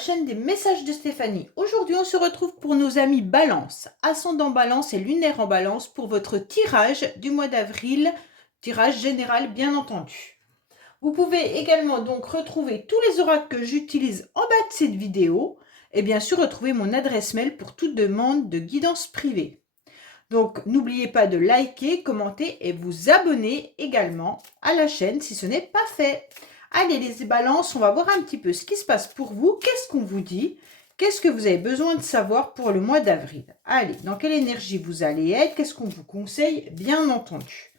chaîne des messages de Stéphanie. Aujourd'hui, on se retrouve pour nos amis Balance, ascendant Balance et lunaire en Balance pour votre tirage du mois d'avril, tirage général bien entendu. Vous pouvez également donc retrouver tous les oracles que j'utilise en bas de cette vidéo et bien sûr retrouver mon adresse mail pour toute demande de guidance privée. Donc n'oubliez pas de liker, commenter et vous abonner également à la chaîne si ce n'est pas fait. Allez les balances, on va voir un petit peu ce qui se passe pour vous. Qu'est-ce qu'on vous dit? Qu'est-ce que vous avez besoin de savoir pour le mois d'avril? Allez, dans quelle énergie vous allez être? Qu'est-ce qu'on vous conseille? Bien entendu.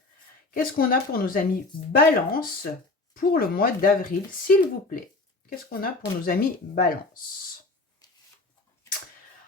Qu'est-ce qu'on a pour nos amis Balance pour le mois d'avril, s'il vous plaît? Qu'est-ce qu'on a pour nos amis Balance?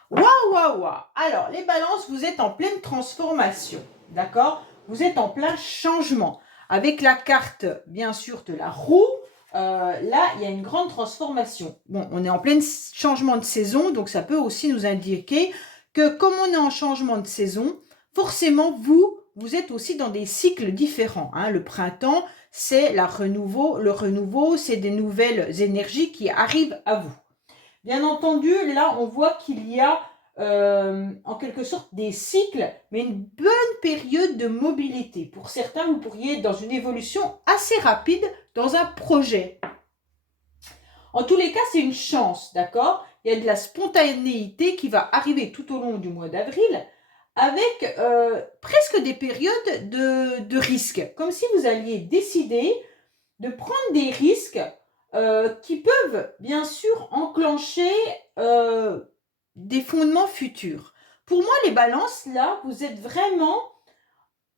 Waouh, waouh, waouh! Alors, les balances, vous êtes en pleine transformation, d'accord? Vous êtes en plein changement. Avec la carte, bien sûr, de la roue, là, il y a une grande transformation. Bon, on est en plein changement de saison, donc ça peut aussi nous indiquer que comme on est en changement de saison, forcément, vous êtes aussi dans des cycles différents. Hein. Le printemps, c'est le renouveau, c'est des nouvelles énergies qui arrivent à vous. Bien entendu, là, on voit qu'il y a en quelque sorte des cycles, mais une bonne période de mobilité. Pour certains, vous pourriez être dans une évolution assez rapide dans un projet. En tous les cas, c'est une chance, d'accord? Il y a de la spontanéité qui va arriver tout au long du mois d'avril avec presque des périodes de risques. Comme si vous alliez décider de prendre des risques qui peuvent bien sûr enclencher des fondements futurs. Pour moi, les balances, là, vous êtes vraiment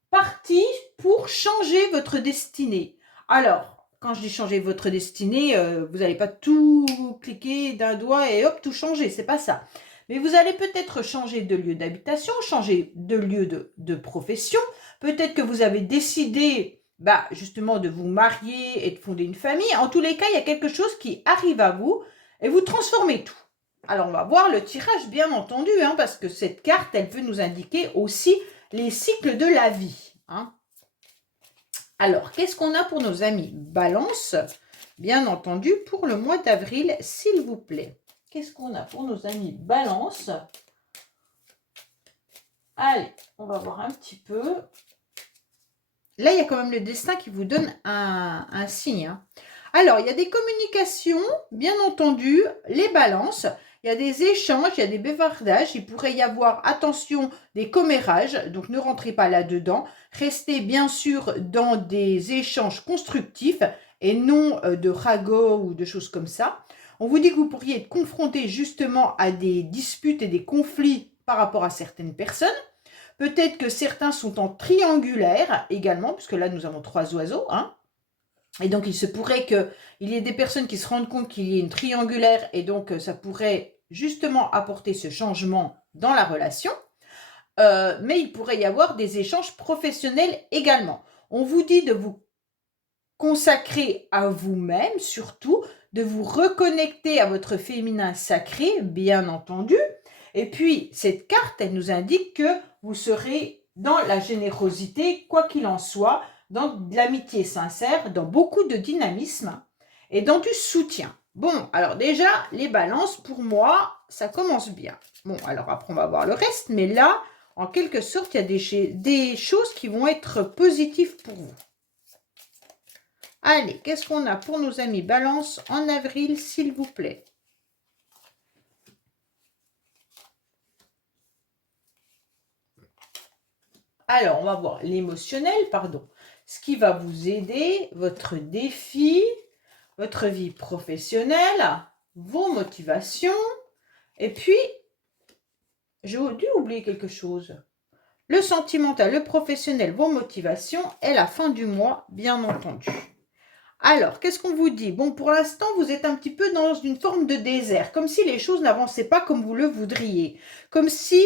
partis pour changer votre destinée. Alors, quand je dis changer votre destinée, vous n'allez pas tout cliquer d'un doigt et hop, tout changer, c'est pas ça. Mais vous allez peut-être changer de lieu d'habitation, changer de lieu de profession. Peut-être que vous avez décidé justement de vous marier et de fonder une famille. En tous les cas, il y a quelque chose qui arrive à vous et vous transformez tout. Alors, on va voir le tirage, bien entendu, hein, parce que cette carte, elle peut nous indiquer aussi les cycles de la vie. Hein. Alors, qu'est-ce qu'on a pour nos amis Balance, bien entendu, pour le mois d'avril, s'il vous plaît? Qu'est-ce qu'on a pour nos amis Balance? Allez, on va voir un petit peu. Là, il y a quand même le destin qui vous donne un signe. Hein. Alors, il y a des communications, bien entendu, les balances. Il y a des échanges, il y a des bavardages. Il pourrait y avoir, attention, des commérages. Donc, ne rentrez pas là-dedans. Restez bien sûr dans des échanges constructifs et non de ragots ou de choses comme ça. On vous dit que vous pourriez être confronté justement à des disputes et des conflits par rapport à certaines personnes. Peut-être que certains sont en triangulaire également, puisque là, nous avons 3 oiseaux. Hein. Et donc, il se pourrait qu'il y ait des personnes qui se rendent compte qu'il y ait une triangulaire et donc ça pourrait justement apporter ce changement dans la relation. Mais il pourrait y avoir des échanges professionnels également. On vous dit de vous consacrer à vous-même, surtout, de vous reconnecter à votre féminin sacré, bien entendu. Et puis, cette carte, elle nous indique que vous serez dans la générosité, quoi qu'il en soit, dans de l'amitié sincère, dans beaucoup de dynamisme et dans du soutien. Bon, alors déjà, les balances, pour moi, ça commence bien. Bon, alors après, on va voir le reste, mais là, en quelque sorte, il y a des choses qui vont être positives pour vous. Allez, qu'est-ce qu'on a pour nos amis Balance en avril, s'il vous plaît? Alors, on va voir l'émotionnel, pardon. Ce qui va vous aider, votre défi, votre vie professionnelle, vos motivations. Et puis, j'ai dû oublier quelque chose. Le sentimental, le professionnel, vos motivations et la fin du mois, bien entendu. Alors, qu'est-ce qu'on vous dit? Bon, pour l'instant, vous êtes un petit peu dans une forme de désert, comme si les choses n'avançaient pas comme vous le voudriez, comme si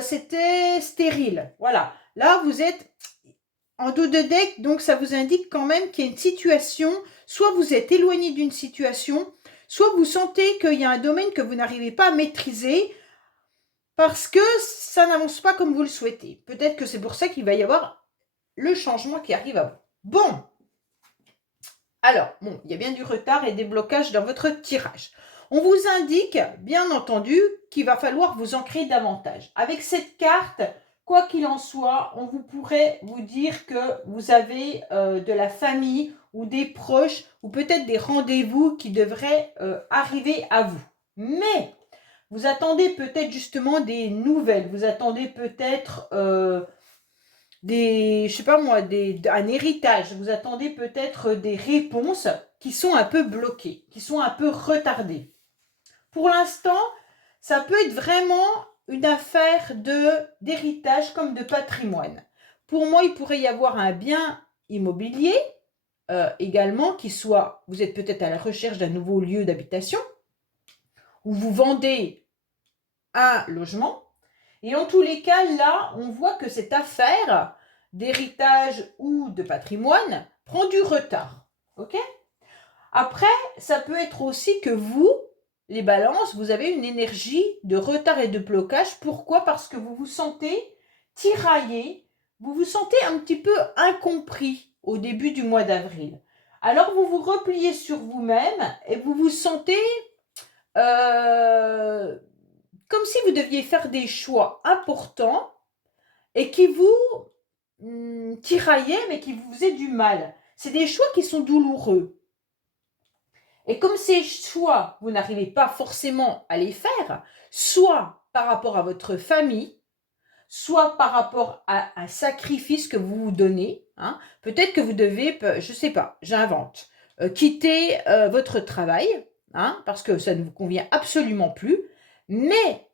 c'était stérile. Voilà, là, vous êtes en dos de deck, donc ça vous indique quand même qu'il y a une situation, soit vous êtes éloigné d'une situation, soit vous sentez qu'il y a un domaine que vous n'arrivez pas à maîtriser parce que ça n'avance pas comme vous le souhaitez. Peut-être que c'est pour ça qu'il va y avoir le changement qui arrive à vous. Bon. Alors, bon, il y a bien du retard et des blocages dans votre tirage. On vous indique, bien entendu, qu'il va falloir vous ancrer davantage. Avec cette carte, quoi qu'il en soit, on vous pourrait vous dire que vous avez de la famille ou des proches ou peut-être des rendez-vous qui devraient arriver à vous. Mais vous attendez peut-être justement des nouvelles, vous attendez peut-être je sais pas moi, un héritage, vous attendez peut-être des réponses qui sont un peu bloquées, qui sont un peu retardées. Pour l'instant, ça peut être vraiment une affaire d'héritage comme de patrimoine. Pour moi, il pourrait y avoir un bien immobilier également qui soit, vous êtes peut-être à la recherche d'un nouveau lieu d'habitation, ou vous vendez un logement. Et en tous les cas, là, on voit que cette affaire d'héritage ou de patrimoine prend du retard. Ok ? Après, ça peut être aussi que vous, les balances, vous avez une énergie de retard et de blocage. Pourquoi ? Parce que vous vous sentez tiraillé, vous vous sentez un petit peu incompris au début du mois d'avril. Alors vous vous repliez sur vous-même et vous vous sentez comme si vous deviez faire des choix importants et qui vous tiraillaient mais qui vous faisaient du mal. C'est des choix qui sont douloureux. Et comme ces choix, vous n'arrivez pas forcément à les faire, soit par rapport à votre famille, soit par rapport à un sacrifice que vous vous donnez, hein, peut-être que vous devez, je ne sais pas, j'invente, quitter votre travail, hein, parce que ça ne vous convient absolument plus, mais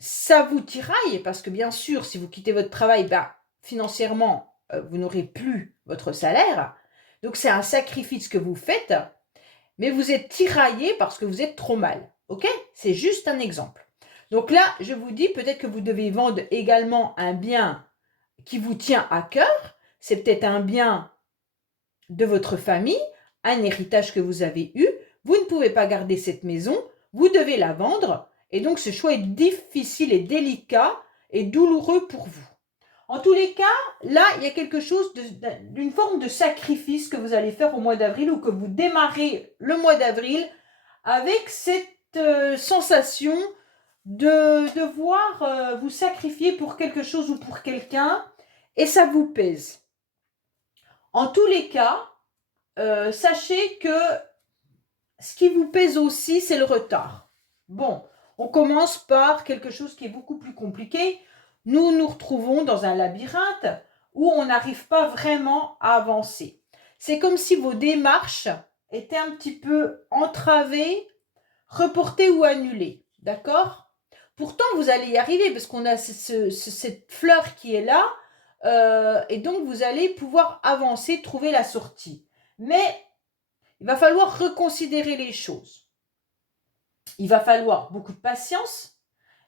ça vous tiraille, parce que bien sûr, si vous quittez votre travail, ben, financièrement, vous n'aurez plus votre salaire, donc c'est un sacrifice que vous faites, mais vous êtes tiraillé parce que vous êtes trop mal. Ok ? C'est juste un exemple. Donc là, je vous dis peut-être que vous devez vendre également un bien qui vous tient à cœur. C'est peut-être un bien de votre famille, un héritage que vous avez eu. Vous ne pouvez pas garder cette maison. Vous devez la vendre. Et donc, ce choix est difficile et délicat et douloureux pour vous. En tous les cas, là, il y a quelque chose d'une forme de sacrifice que vous allez faire au mois d'avril ou que vous démarrez le mois d'avril avec cette sensation de devoir vous sacrifier pour quelque chose ou pour quelqu'un et ça vous pèse. En tous les cas, sachez que ce qui vous pèse aussi, c'est le retard. Bon, on commence par quelque chose qui est beaucoup plus compliqué. Nous nous retrouvons dans un labyrinthe où on n'arrive pas vraiment à avancer. C'est comme si vos démarches étaient un petit peu entravées, reportées ou annulées. D'accord ? Pourtant, vous allez y arriver parce qu'on a cette fleur qui est là et donc vous allez pouvoir avancer, trouver la sortie. Mais il va falloir reconsidérer les choses. Il va falloir beaucoup de patience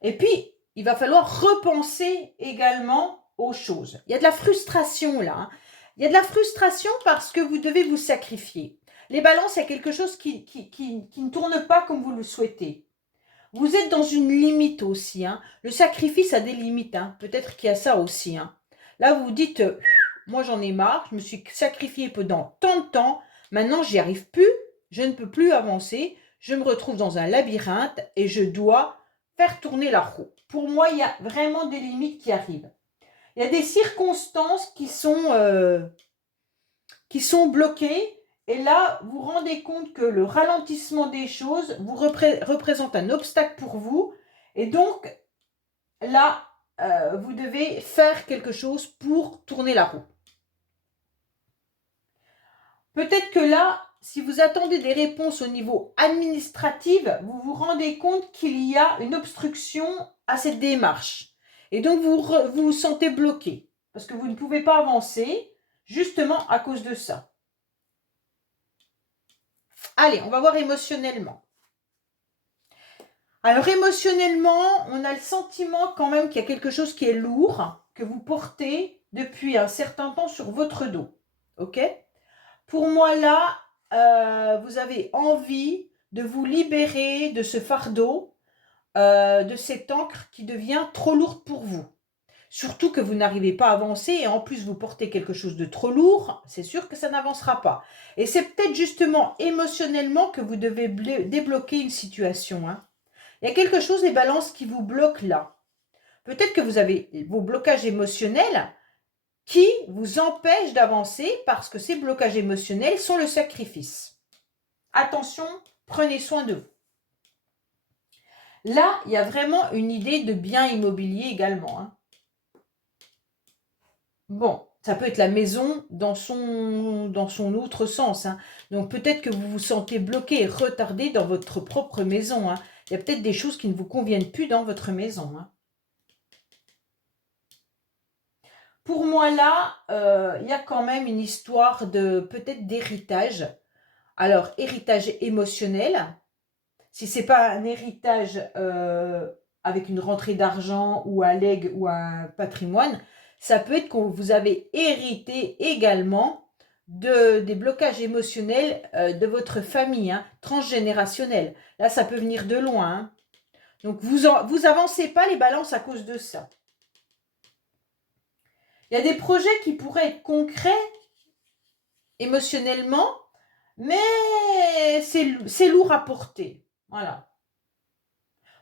et puis il va falloir repenser également aux choses. Il y a de la frustration là. Hein. Il y a de la frustration parce que vous devez vous sacrifier. Les balances, il y a quelque chose qui ne tourne pas comme vous le souhaitez. Vous êtes dans une limite aussi. Hein. Le sacrifice a des limites. Hein. Peut-être qu'il y a ça aussi. Hein. Là, vous vous dites, moi j'en ai marre, je me suis sacrifié pendant tant de temps, maintenant j'y arrive plus, je ne peux plus avancer, je me retrouve dans un labyrinthe et je dois faire tourner la roue. Pour moi, il y a vraiment des limites qui arrivent. Il y a des circonstances qui sont bloquées et là, vous vous rendez compte que le ralentissement des choses vous représente un obstacle pour vous et donc là, vous devez faire quelque chose pour tourner la roue. Peut-être que là, si vous attendez des réponses au niveau administratif, vous vous rendez compte qu'il y a une obstruction à cette démarche. Et donc, vous vous sentez bloqué parce que vous ne pouvez pas avancer justement à cause de ça. Allez, on va voir émotionnellement. Alors, émotionnellement, on a le sentiment quand même qu'il y a quelque chose qui est lourd, que vous portez depuis un certain temps sur votre dos. Ok ? Pour moi, là, vous avez envie de vous libérer de ce fardeau, de cette encre qui devient trop lourde pour vous. Surtout que vous n'arrivez pas à avancer et en plus vous portez quelque chose de trop lourd, c'est sûr que ça n'avancera pas. Et c'est peut-être justement émotionnellement que vous devez débloquer une situation. Hein. Il y a quelque chose, les balances, qui vous bloque là. Peut-être que vous avez vos blocages émotionnels qui vous empêchent d'avancer parce que ces blocages émotionnels sont le sacrifice. Attention, prenez soin de vous. Là, il y a vraiment une idée de bien immobilier également. Hein. Bon, ça peut être la maison dans son autre sens. Hein. Donc peut-être que vous vous sentez bloqué et retardé dans votre propre maison. Hein. Il y a peut-être des choses qui ne vous conviennent plus dans votre maison. Hein. Pour moi, là, il y a quand même une histoire de peut-être d'héritage. Alors, héritage émotionnel. Si ce n'est pas un héritage avec une rentrée d'argent ou un legs ou un patrimoine, ça peut être que vous avez hérité également des blocages émotionnels de votre famille, hein, transgénérationnels. Là, ça peut venir de loin. Hein. Donc, vous avancez pas les balances à cause de ça. Il y a des projets qui pourraient être concrets émotionnellement, mais c'est lourd à porter. Voilà.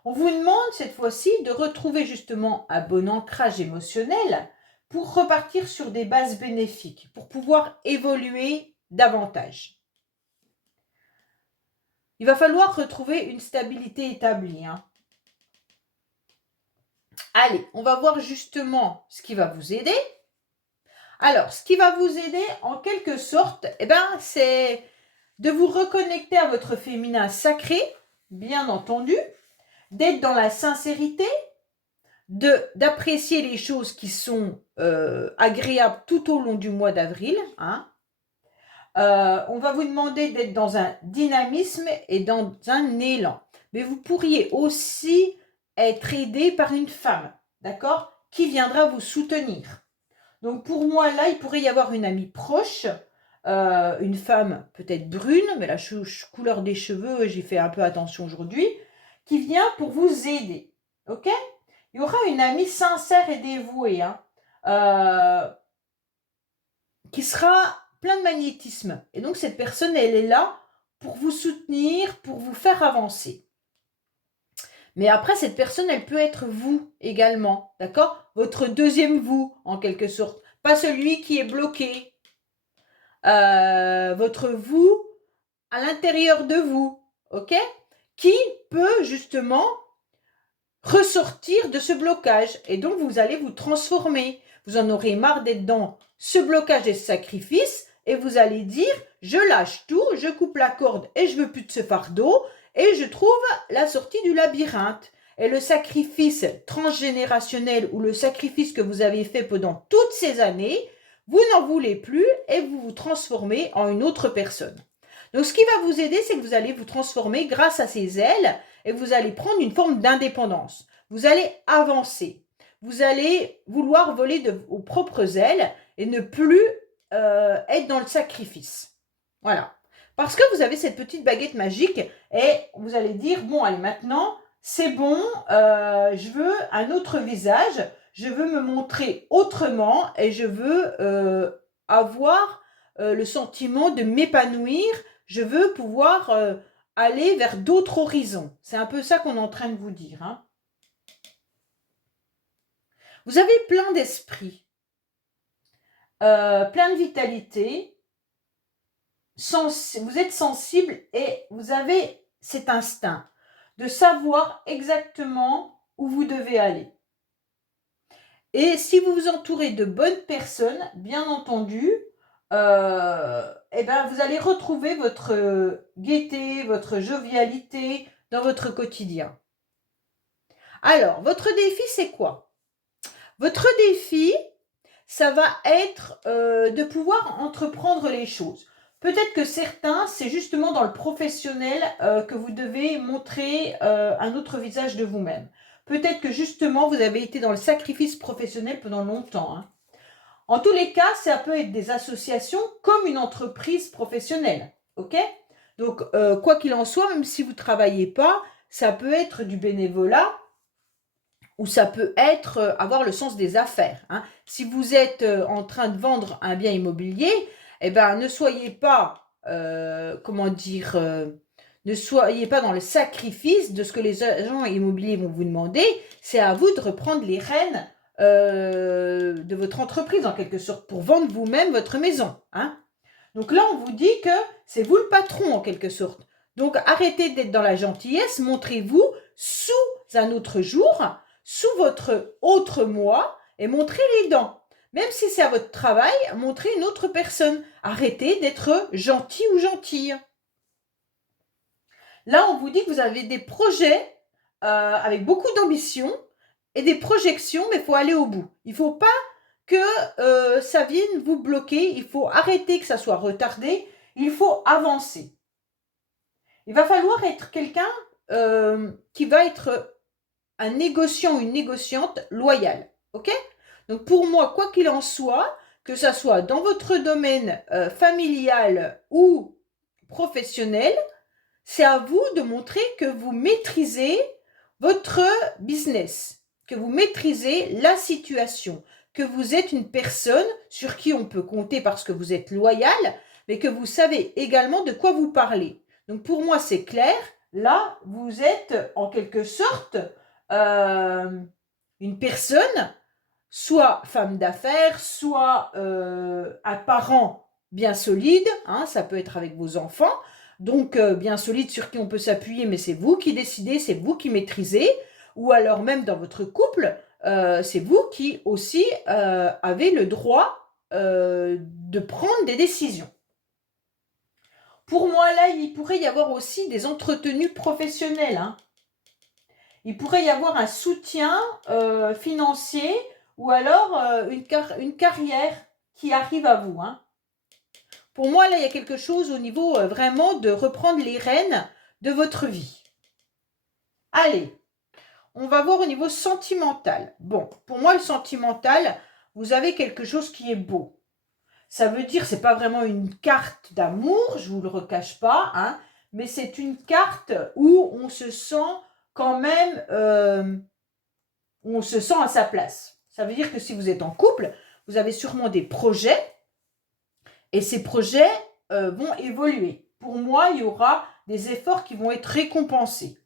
On vous demande cette fois-ci de retrouver justement un bon ancrage émotionnel pour repartir sur des bases bénéfiques, pour pouvoir évoluer davantage. Il va falloir retrouver une stabilité établie. Hein. Allez, on va voir justement ce qui va vous aider. Alors, ce qui va vous aider, en quelque sorte, c'est de vous reconnecter à votre féminin sacré, bien entendu, d'être dans la sincérité, d'apprécier les choses qui sont agréables tout au long du mois d'avril. Hein. On va vous demander d'être dans un dynamisme et dans un élan. Mais vous pourriez aussi être aidé par une femme, d'accord, qui viendra vous soutenir. Donc pour moi, là, il pourrait y avoir une amie proche, une femme peut-être brune, mais la couleur des cheveux, j'ai fait un peu attention aujourd'hui, qui vient pour vous aider. Ok ? Il y aura une amie sincère et dévouée, hein, qui sera plein de magnétisme. Et donc cette personne, elle est là pour vous soutenir, pour vous faire avancer. Mais après, cette personne, elle peut être vous également, d'accord ? Votre deuxième vous, en quelque sorte. Pas celui qui est bloqué. Votre vous à l'intérieur de vous, ok ? Qui peut justement ressortir de ce blocage. Et donc, vous allez vous transformer. Vous en aurez marre d'être dans ce blocage et ce sacrifice. Et vous allez dire, je lâche tout, je coupe la corde et je veux plus de ce fardeau. Et je trouve la sortie du labyrinthe. Et le sacrifice transgénérationnel ou le sacrifice que vous avez fait pendant toutes ces années, vous n'en voulez plus et vous vous transformez en une autre personne. Donc, ce qui va vous aider, c'est que vous allez vous transformer grâce à ces ailes et vous allez prendre une forme d'indépendance. Vous allez avancer. Vous allez vouloir voler de vos propres ailes et ne plus être dans le sacrifice. Voilà. Parce que vous avez cette petite baguette magique et vous allez dire, bon, allez, maintenant, c'est bon, je veux un autre visage, je veux me montrer autrement et je veux avoir le sentiment de m'épanouir, je veux pouvoir aller vers d'autres horizons. C'est un peu ça qu'on est en train de vous dire. Hein. Vous avez plein d'esprit, plein de vitalité, vous êtes sensible et vous avez cet instinct de savoir exactement où vous devez aller. Et si vous vous entourez de bonnes personnes, bien entendu, vous allez retrouver votre gaieté, votre jovialité dans votre quotidien. Alors, votre défi, c'est quoi ? Votre défi, ça va être de pouvoir entreprendre les choses. Peut-être que certains, c'est justement dans le professionnel que vous devez montrer un autre visage de vous-même. Peut-être que justement, vous avez été dans le sacrifice professionnel pendant longtemps. Hein. En tous les cas, ça peut être des associations comme une entreprise professionnelle. Ok ? Donc, quoi qu'il en soit, même si vous ne travaillez pas, ça peut être du bénévolat ou ça peut être avoir le sens des affaires, hein. Si vous êtes en train de vendre un bien immobilier, eh ben, ne soyez pas, comment dire, ne soyez pas dans le sacrifice de ce que les agents immobiliers vont vous demander. C'est à vous de reprendre les rênes de votre entreprise, en quelque sorte, pour vendre vous-même votre maison, hein. Donc là, on vous dit que c'est vous le patron, en quelque sorte. Donc, arrêtez d'être dans la gentillesse, montrez-vous sous un autre jour, sous votre autre moi, et montrez les dents. Même si c'est à votre travail, montrez une autre personne. Arrêtez d'être gentil ou gentille. Là, on vous dit que vous avez des projets avec beaucoup d'ambition et des projections, mais il faut aller au bout. Il ne faut pas que ça vienne vous bloquer. Il faut arrêter que ça soit retardé. Il faut avancer. Il va falloir être quelqu'un qui va être un négociant ou une négociante loyale. Ok? Donc pour moi, quoi qu'il en soit, que ça soit dans votre domaine familial ou professionnel, c'est à vous de montrer que vous maîtrisez votre business, que vous maîtrisez la situation, que vous êtes une personne sur qui on peut compter parce que vous êtes loyal, mais que vous savez également de quoi vous parlez. Donc pour moi, c'est clair. Là, vous êtes en quelque sorte une personne, soit femme d'affaires, soit un parent bien solide, hein, ça peut être avec vos enfants, donc bien solide sur qui on peut s'appuyer, mais c'est vous qui décidez, c'est vous qui maîtrisez, ou alors même dans votre couple, c'est vous qui aussi avez le droit de prendre des décisions. Pour moi, là, il pourrait y avoir aussi des entretenues professionnelles, hein. Il pourrait y avoir un soutien financier ou alors une carrière qui arrive à vous, hein. Pour moi, là, il y a quelque chose au niveau vraiment de reprendre les rênes de votre vie. Allez, on va voir au niveau sentimental. Bon, pour moi, le sentimental, vous avez quelque chose qui est beau. Ça veut dire, c'est pas vraiment une carte d'amour, je vous le recache pas, hein, mais c'est une carte où on se sent quand même, où on se sent à sa place. Ça veut dire que si vous êtes en couple, vous avez sûrement des projets, et ces projets vont évoluer. Pour moi, il y aura des efforts qui vont être récompensés.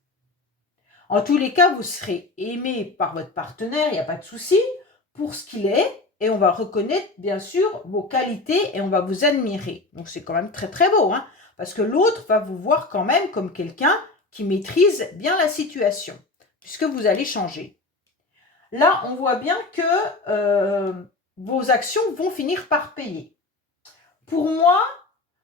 En tous les cas, vous serez aimé par votre partenaire, il n'y a pas de souci, pour ce qu'il est, et on va reconnaître bien sûr vos qualités et on va vous admirer. Donc c'est quand même très très beau, hein, parce que l'autre va vous voir quand même comme quelqu'un qui maîtrise bien la situation, puisque vous allez changer. Là, on voit bien que vos actions vont finir par payer. Pour moi,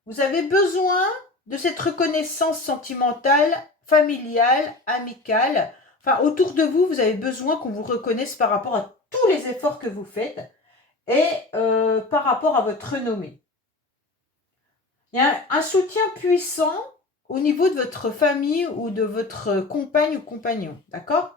vous avez besoin de cette reconnaissance sentimentale, familiale, amicale. Enfin, autour de vous, vous avez besoin qu'on vous reconnaisse par rapport à tous les efforts que vous faites et par rapport à votre renommée. Il y a un soutien puissant au niveau de votre famille ou de votre compagne ou compagnon, d'accord?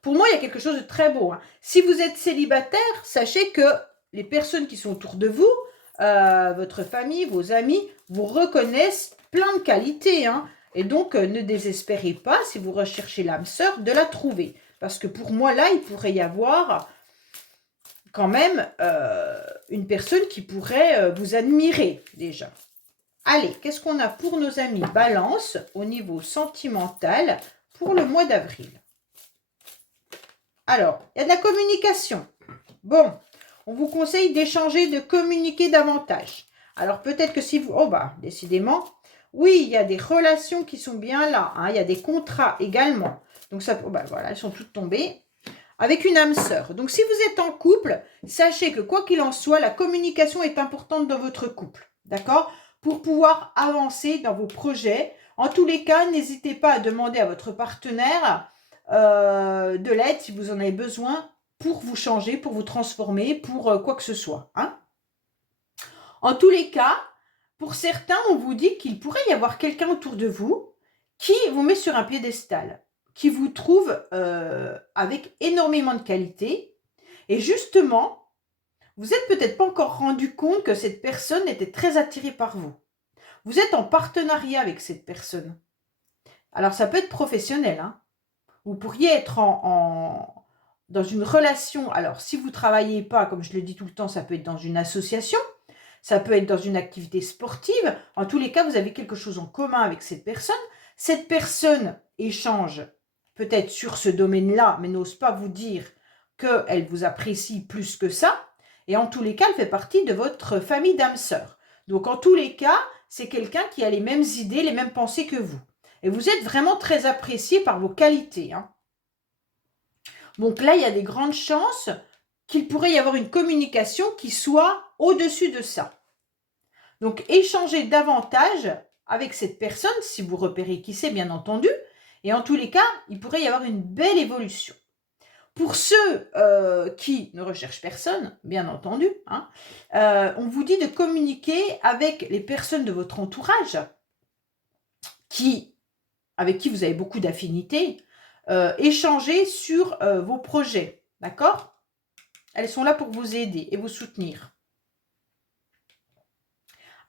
Pour moi, il y a quelque chose de très beau, hein. Si vous êtes célibataire, sachez que les personnes qui sont autour de vous, votre famille, vos amis, vous reconnaissent plein de qualités, hein. Et donc, ne désespérez pas, si vous recherchez l'âme sœur, de la trouver. Parce que pour moi, là, il pourrait y avoir quand même une personne qui pourrait vous admirer déjà. Allez, qu'est-ce qu'on a pour nos amis Balance au niveau sentimental pour le mois d'avril? Alors, il y a de la communication. Bon, on vous conseille d'échanger, de communiquer davantage. Alors, peut-être que si vous... Oh, bah, décidément, oui, il y a des relations qui sont bien là, hein. Il y a des contrats également. Donc, ça... Oh, bah, voilà, elles sont toutes tombées. Avec une âme sœur. Donc, si vous êtes en couple, sachez que quoi qu'il en soit, la communication est importante dans votre couple. D'accord? Pour pouvoir avancer dans vos projets. En tous les cas, n'hésitez pas à demander à votre partenaire de l'aide si vous en avez besoin pour vous changer, pour vous transformer, pour quoi que ce soit, hein. En tous les cas, pour certains, on vous dit qu'il pourrait y avoir quelqu'un autour de vous qui vous met sur un piédestal, qui vous trouve avec énormément de qualité. Et justement, vous n'êtes peut-être pas encore rendu compte que cette personne était très attirée par vous. Vous êtes en partenariat avec cette personne. Alors, ça peut être professionnel, hein. Vous pourriez être dans une relation. Alors, si vous ne travaillez pas, comme je le dis tout le temps, ça peut être dans une association, ça peut être dans une activité sportive. En tous les cas, vous avez quelque chose en commun avec cette personne. Cette personne échange peut-être sur ce domaine-là, mais n'ose pas vous dire qu'elle vous apprécie plus que ça. Et en tous les cas, elle fait partie de votre famille d'âmes sœurs. Donc, en tous les cas, c'est quelqu'un qui a les mêmes idées, les mêmes pensées que vous. Et vous êtes vraiment très apprécié par vos qualités. Donc là, il y a des grandes chances qu'il pourrait y avoir une communication qui soit au-dessus de ça. Donc, échangez davantage avec cette personne, si vous repérez qui c'est, bien entendu. Et en tous les cas, il pourrait y avoir une belle évolution. Pour ceux qui ne recherchent personne, bien entendu, on vous dit de communiquer avec les personnes de votre entourage avec qui vous avez beaucoup d'affinités, échanger sur vos projets, d'accord? Elles sont là pour vous aider et vous soutenir.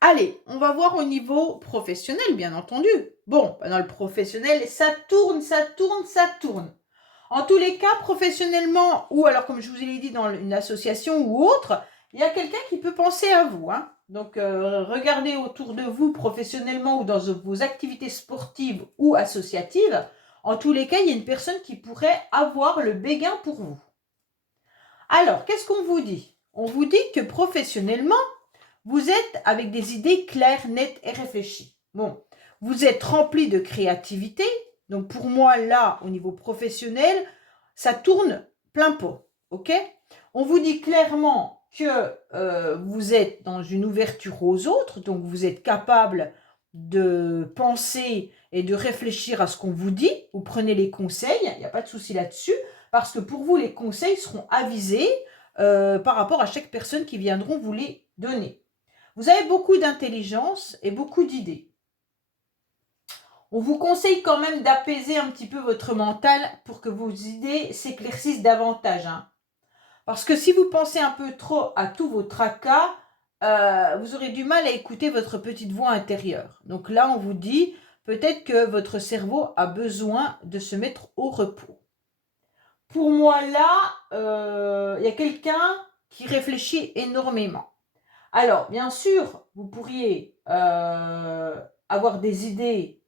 Allez, on va voir au niveau professionnel, bien entendu. Bon, dans le professionnel, ça tourne, ça tourne, ça tourne. En tous les cas, professionnellement, ou alors comme je vous l'ai dit, dans une association ou autre, il y a quelqu'un qui peut penser à vous. Donc, regardez autour de vous professionnellement ou dans vos activités sportives ou associatives. En tous les cas, il y a une personne qui pourrait avoir le béguin pour vous. Alors, qu'est-ce qu'on vous dit? On vous dit que professionnellement, vous êtes avec des idées claires, nettes et réfléchies. Bon, vous êtes rempli de créativité. Donc, pour moi, là, au niveau professionnel, ça tourne plein pot. OK? On vous dit clairement que vous êtes dans une ouverture aux autres. Donc, vous êtes capable de penser et de réfléchir à ce qu'on vous dit. Vous prenez les conseils. Il n'y a pas de souci là-dessus. Parce que pour vous, les conseils seront avisés par rapport à chaque personne qui viendront vous les donner. Vous avez beaucoup d'intelligence et beaucoup d'idées. On vous conseille quand même d'apaiser un petit peu votre mental pour que vos idées s'éclaircissent davantage. Parce que si vous pensez un peu trop à tous vos tracas, vous aurez du mal à écouter votre petite voix intérieure. Donc là, on vous dit peut-être que votre cerveau a besoin de se mettre au repos. Pour moi, là, il y a quelqu'un qui réfléchit énormément. Alors, bien sûr, vous pourriez avoir des idées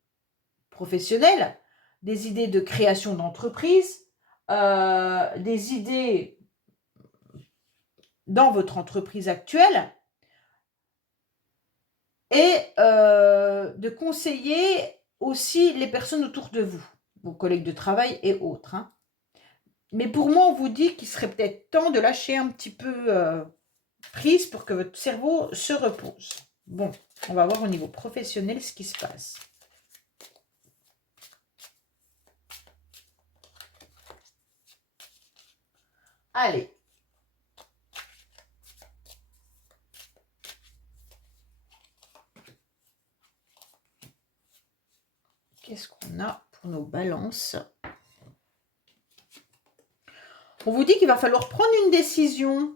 professionnelles, des idées de création d'entreprise, des idées dans votre entreprise actuelle et de conseiller aussi les personnes autour de vous, vos collègues de travail et autres. Mais pour moi, on vous dit qu'il serait peut-être temps de lâcher un petit peu prise pour que votre cerveau se repose. Bon, on va voir au niveau professionnel ce qui se passe. Allez. Qu'est-ce qu'on a pour nos balances? On vous dit qu'il va falloir prendre une décision,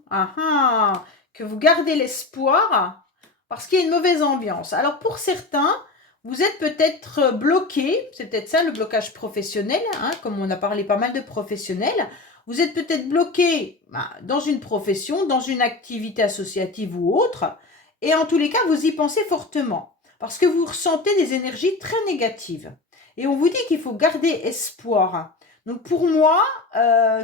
que vous gardez l'espoir, parce qu'il y a une mauvaise ambiance. Alors pour certains, vous êtes peut-être bloqué, c'est peut-être ça le blocage professionnel, comme on a parlé pas mal de professionnels. Vous êtes peut-être bloqué dans une profession, dans une activité associative ou autre, et en tous les cas, vous y pensez fortement, parce que vous ressentez des énergies très négatives. Et on vous dit qu'il faut garder espoir. Donc pour moi,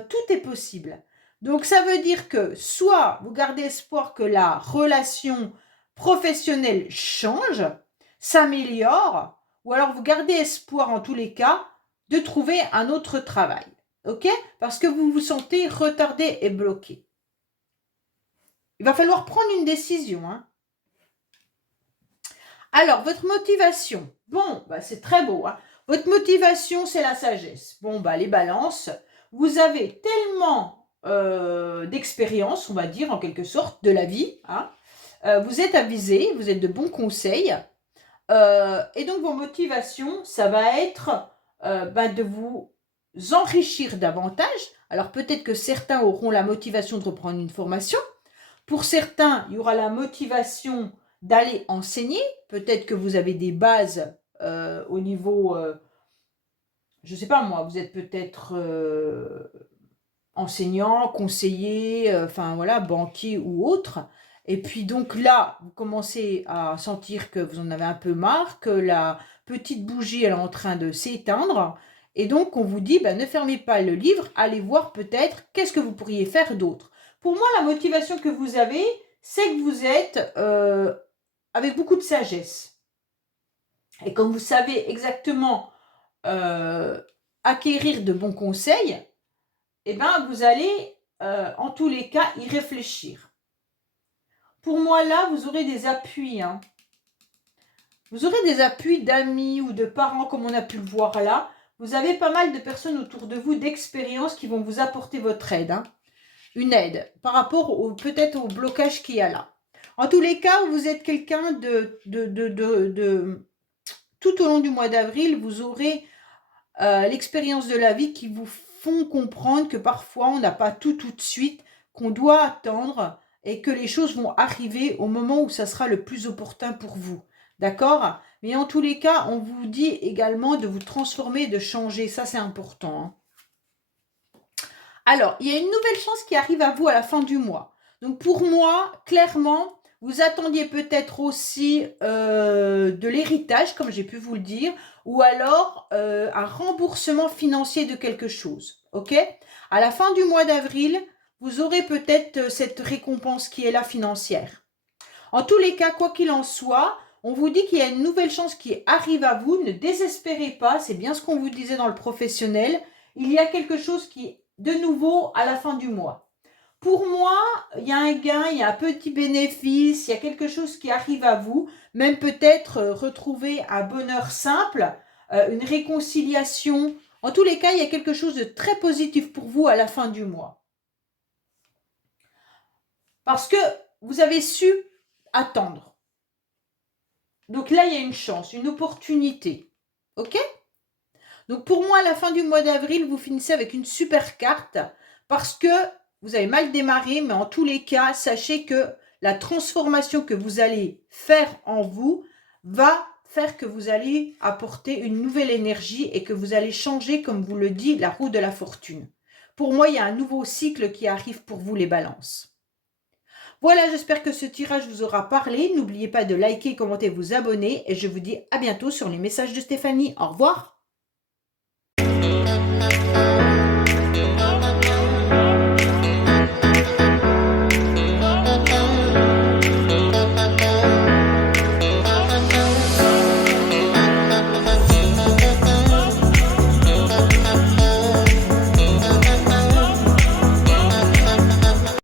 tout est possible. Donc ça veut dire que soit vous gardez espoir que la relation professionnelle change, s'améliore, ou alors vous gardez espoir en tous les cas de trouver un autre travail. OK? Parce que vous vous sentez retardé et bloqué. Il va falloir prendre une décision. Alors, votre motivation. Bon, c'est très beau. Votre motivation, c'est la sagesse. Bon, les balances, vous avez tellement d'expérience, on va dire, en quelque sorte, de la vie. Vous êtes avisé, vous êtes de bons conseils. Et donc, vos motivations, ça va être de vous enrichir davantage. Alors, peut-être que certains auront la motivation de reprendre une formation. Pour certains, il y aura la motivation d'aller enseigner. Peut-être que vous avez des bases au niveau je ne sais pas moi, vous êtes peut-être enseignant, conseiller, enfin voilà, banquier ou autre. Et puis donc là, vous commencez à sentir que vous en avez un peu marre, que la petite bougie elle est en train de s'éteindre. Et donc on vous dit, ben, ne fermez pas le livre, allez voir peut-être qu'est-ce que vous pourriez faire d'autre. Pour moi, la motivation que vous avez, c'est que vous êtes avec beaucoup de sagesse. Et comme vous savez exactement acquérir de bons conseils, eh ben, vous allez en tous les cas y réfléchir. Pour moi, là, vous aurez des appuis. Hein. Vous aurez des appuis d'amis ou de parents, comme on a pu le voir là. Vous avez pas mal de personnes autour de vous d'expérience qui vont vous apporter votre aide. Hein. Une aide par rapport peut-être au blocage qu'il y a là. En tous les cas, vous êtes quelqu'un tout au long du mois d'avril, vous aurez l'expérience de la vie qui vous font comprendre que parfois on n'a pas tout de suite, qu'on doit attendre et que les choses vont arriver au moment où ça sera le plus opportun pour vous. D'accord? Mais en tous les cas, on vous dit également de vous transformer, de changer. Ça, c'est important. Hein. Alors, il y a une nouvelle chance qui arrive à vous à la fin du mois. Donc, pour moi, clairement, vous attendiez peut-être aussi de l'héritage, comme j'ai pu vous le dire, ou alors un remboursement financier de quelque chose. OK? À la fin du mois d'avril, vous aurez peut-être cette récompense qui est là financière. En tous les cas, quoi qu'il en soit, on vous dit qu'il y a une nouvelle chance qui arrive à vous. Ne désespérez pas, c'est bien ce qu'on vous disait dans le professionnel. Il y a quelque chose qui est de nouveau à la fin du mois. Pour moi, il y a un gain, il y a un petit bénéfice, il y a quelque chose qui arrive à vous, même peut-être retrouver un bonheur simple, une réconciliation. En tous les cas, il y a quelque chose de très positif pour vous à la fin du mois. Parce que vous avez su attendre. Donc là, il y a une chance, une opportunité. OK? Donc pour moi, à la fin du mois d'avril, vous finissez avec une super carte parce que vous avez mal démarré, mais en tous les cas, sachez que la transformation que vous allez faire en vous va faire que vous allez apporter une nouvelle énergie et que vous allez changer, comme vous le dit, la roue de la fortune. Pour moi, il y a un nouveau cycle qui arrive pour vous, les balances. Voilà, j'espère que ce tirage vous aura parlé. N'oubliez pas de liker, commenter, vous abonner et je vous dis à bientôt sur les messages de Stéphanie. Au revoir.